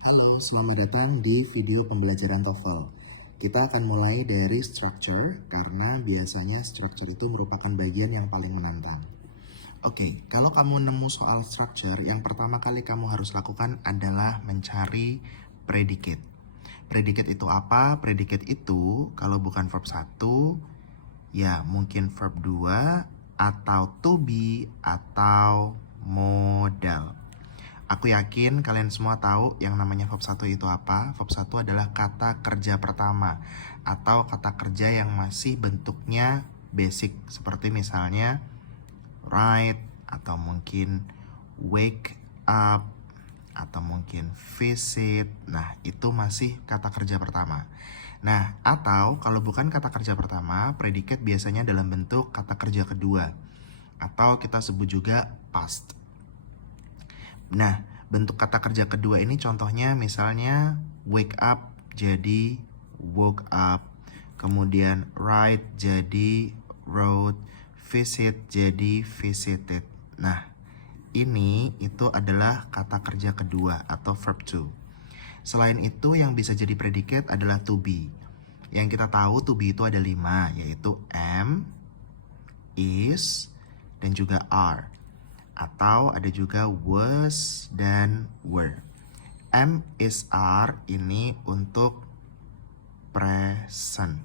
Halo, selamat datang di video pembelajaran TOEFL. Kita akan mulai dari structure, karena biasanya structure itu merupakan bagian yang paling menantang. Oke, kalau kamu nemu soal structure, yang pertama kali kamu harus lakukan adalah mencari predicate. Predicate itu apa? Predicate itu, kalau bukan verb 1, ya mungkin verb 2, atau to be, atau modal. Aku yakin kalian semua tahu yang namanya verb 1 itu apa. Verb 1 adalah kata kerja pertama atau kata kerja yang masih bentuknya basic, seperti misalnya write, atau mungkin wake up, atau mungkin visit. Nah, itu masih kata kerja pertama. Nah, atau kalau bukan kata kerja pertama, predicate biasanya dalam bentuk kata kerja kedua, atau kita sebut juga past. Nah, bentuk kata kerja kedua ini contohnya misalnya wake up jadi woke up, kemudian write jadi wrote, visit jadi visited. Nah, ini itu adalah kata kerja kedua atau verb to. Selain itu yang bisa jadi predicate adalah to be. Yang kita tahu to be itu ada 5, yaitu am, is, dan juga are. Atau ada juga was dan were. Am, is, are ini untuk present.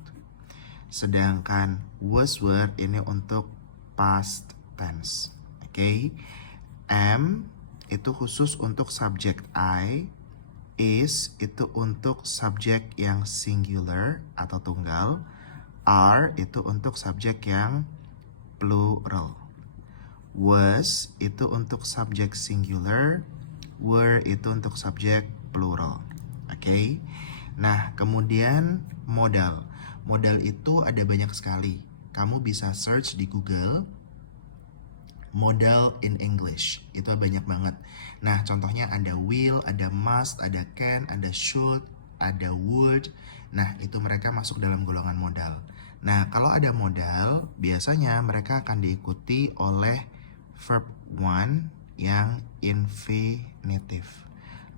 Sedangkan was, were ini untuk past tense. Oke. Am itu khusus untuk subject I. Is itu untuk subjek yang singular atau tunggal. Are itu untuk subjek yang plural. Was itu untuk subjek singular, were itu untuk subjek plural. Oke. Nah, kemudian modal. Modal itu ada banyak sekali. Kamu bisa search di Google modal in English. Itu banyak banget. Nah, contohnya ada will, ada must, ada can, ada should, ada would. Nah, itu mereka masuk dalam golongan modal. Nah, kalau ada modal, biasanya mereka akan diikuti oleh verb 1 yang infinitive.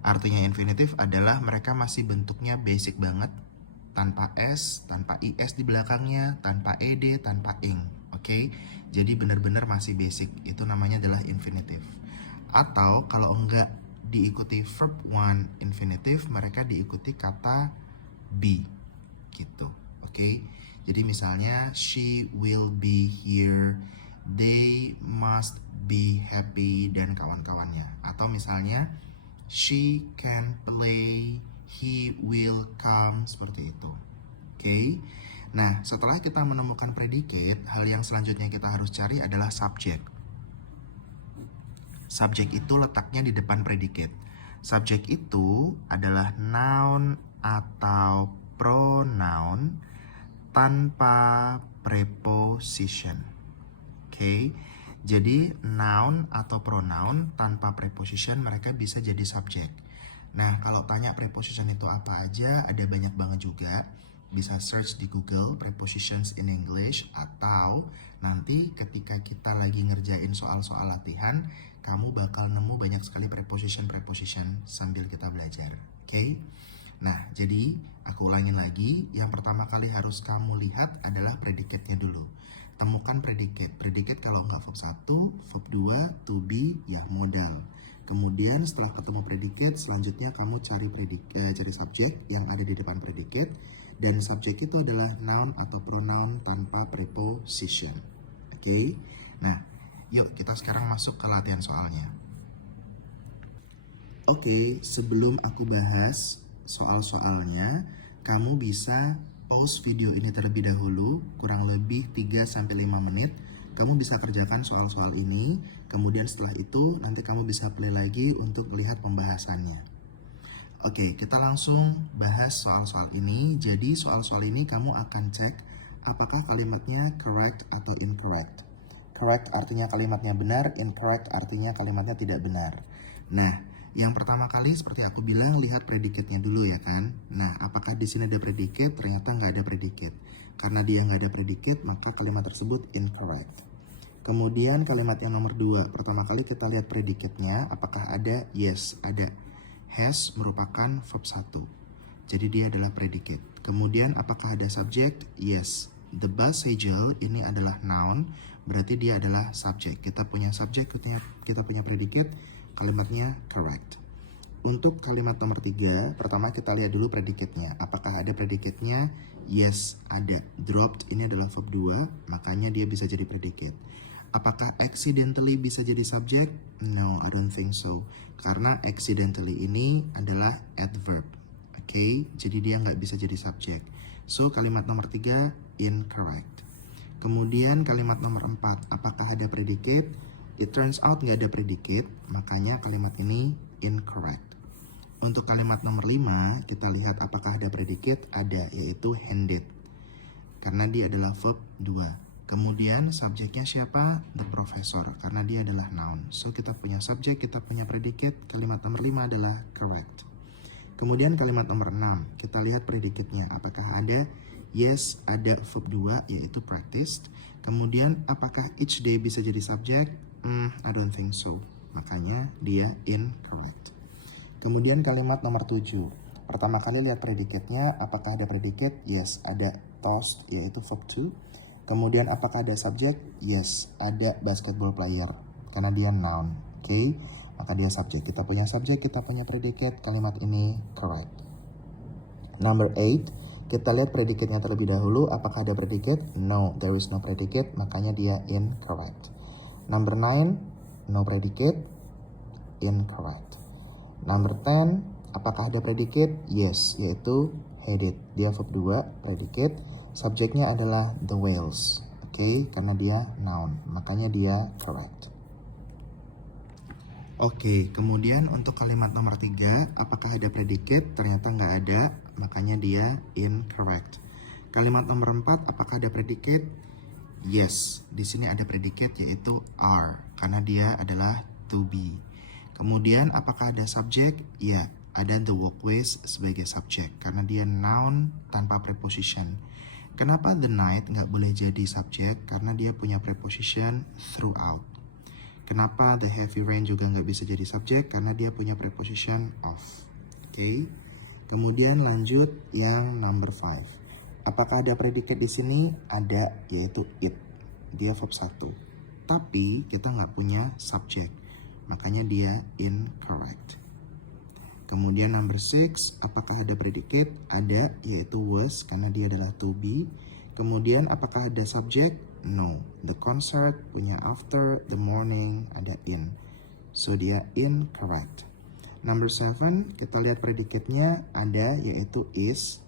Artinya infinitive adalah mereka masih bentuknya basic banget, tanpa s, tanpa is di belakangnya, tanpa ed, tanpa ing. Oke, jadi benar-benar masih basic. Itu namanya adalah infinitive. Atau kalau enggak diikuti verb 1 infinitive, mereka diikuti kata be gitu. Oke. Jadi misalnya she will be here, they must be happy, dan kawan-kawannya. Atau misalnya she can play, he will come, seperti itu. Oke. Nah, setelah kita menemukan predicate, hal yang selanjutnya kita harus cari adalah subject. Subject itu letaknya di depan predicate. Subject itu adalah noun atau pronoun tanpa preposition. Oke. Jadi noun atau pronoun tanpa preposition mereka bisa jadi subjek. Nah, kalau tanya preposition itu apa aja, ada banyak banget juga. Bisa search di Google prepositions in English, atau nanti ketika kita lagi ngerjain soal-soal latihan, kamu bakal nemu banyak sekali preposition sambil kita belajar. Oke? Nah, jadi aku ulangin lagi. Yang pertama kali harus kamu lihat adalah predicate-nya dulu. Temukan predicate. Predicate kalau nggak verb 1, verb 2, to be, ya modal. Kemudian setelah ketemu predicate, selanjutnya kamu cari subjek yang ada di depan predicate. Dan subjek itu adalah noun atau pronoun tanpa preposition. Oke? Nah, yuk kita sekarang masuk ke latihan soalnya. Oke, sebelum aku bahas soal-soalnya, kamu bisa pause video ini terlebih dahulu, kurang lebih 3-5 menit. Kamu bisa kerjakan soal-soal ini, kemudian setelah itu nanti kamu bisa play lagi untuk melihat pembahasannya. Oke, kita langsung bahas soal-soal ini. Jadi soal-soal ini kamu akan cek apakah kalimatnya correct atau incorrect. Correct artinya kalimatnya benar, incorrect artinya kalimatnya tidak benar. Nah, yang pertama kali seperti aku bilang, lihat predicate-nya dulu ya kan. Nah, apakah di sini ada predicate? Ternyata nggak ada predicate. Karena dia nggak ada predicate, maka kalimat tersebut incorrect. Kemudian kalimat yang nomor 2, pertama kali kita lihat predicate-nya, apakah ada? Yes, ada. Has merupakan verb 1. Jadi dia adalah predicate. Kemudian apakah ada subjek? Yes. The bicycle ini adalah noun, berarti dia adalah subjek. Kita punya subjek, kita punya predicate, kalimatnya correct. Untuk kalimat nomor 3, pertama kita lihat dulu predicate-nya. Apakah ada predicate-nya? Yes, ada. Dropped ini adalah verb 2, makanya dia bisa jadi predicate. Apakah accidentally bisa jadi subjek? No, I don't think so. Karena accidentally ini adalah adverb. Oke, jadi dia nggak bisa jadi subjek. So, kalimat nomor 3, incorrect. Kemudian kalimat nomor 4, apakah ada predicate? It turns out nggak ada predicate, makanya kalimat ini incorrect. Untuk kalimat nomor 5, kita lihat apakah ada predicate? Ada, yaitu handed. Karena dia adalah verb 2. Kemudian subjeknya siapa? The professor, karena dia adalah noun. So, kita punya subjek, kita punya predicate. Kalimat nomor 5 adalah correct. Kemudian kalimat nomor 6, kita lihat predicate-nya. Apakah ada? Yes, ada verb 2, yaitu practiced. Kemudian, apakah each day bisa jadi subjek? I don't think so. Makanya dia incorrect. Kemudian kalimat nomor 7. Pertama kali lihat predicate-nya, apakah ada predicate? Yes, ada toast, yaitu verb 2. Kemudian apakah ada subjek? Yes, ada basketball player, karena dia noun. Oke, maka dia subjek. Kita punya subjek, kita punya predicate, kalimat ini correct. Number 8, kita lihat predicate-nya terlebih dahulu. Apakah ada predicate? No, there is no predicate, makanya dia incorrect. Number 9, no predicate, incorrect. Number 10, apakah ada predicate? Yes, yaitu headed. Dia verb 2, predicate. Subjeknya adalah the whales. Oke, karena dia noun, makanya dia correct. Oke, kemudian untuk kalimat nomor 3, apakah ada predicate? Ternyata nggak ada, makanya dia incorrect. Kalimat nomor 4, apakah ada predicate? Yes, di sini ada predicate yaitu are, karena dia adalah to be. Kemudian apakah ada subjek? Ya, ada the walkways sebagai subjek, karena dia noun tanpa preposition. Kenapa the night nggak boleh jadi subjek? Karena dia punya preposition throughout. Kenapa the heavy rain juga nggak bisa jadi subjek? Karena dia punya preposition of. Oke. Kemudian lanjut yang number 5. Apakah ada predicate di sini? Ada, yaitu it. Dia verb 1. Tapi kita nggak punya subjek. Makanya dia incorrect. Kemudian number 6, apakah ada predicate? Ada, yaitu was, karena dia adalah to be. Kemudian apakah ada subjek? No. The concert punya after, the morning ada in. So dia incorrect. Number 7, kita lihat predicate-nya ada, yaitu is.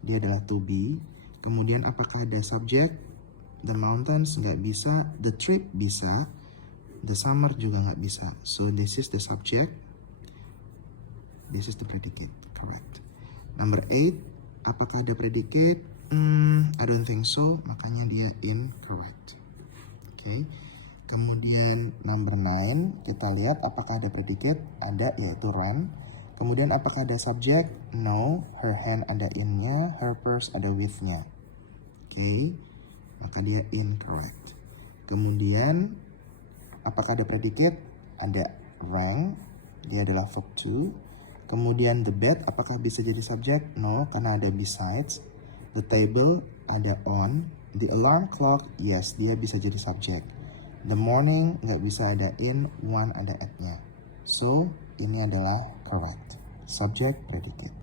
Dia adalah to be. Kemudian apakah ada subjek? The mountains nggak bisa, the trip bisa, the summer juga nggak bisa. So this is the subject. This is the predicate, correct. Number 8, apakah ada predicate? I don't think so, makanya dia incorrect. Oke. Kemudian number 9, kita lihat apakah ada predicate? Ada, yaitu ran. Kemudian apakah ada subjek? No, her hand ada in-nya, her purse ada with-nya. Oke, maka dia incorrect. Kemudian apakah ada predicate? Ada, rang, dia adalah verb 2. Kemudian the bed, apakah bisa jadi subjek? No, karena ada besides. The table, ada on. The alarm clock, yes, dia bisa jadi subjek. The morning, nggak bisa ada in, one ada at-nya. So, ini adalah correct. Subject, predicate.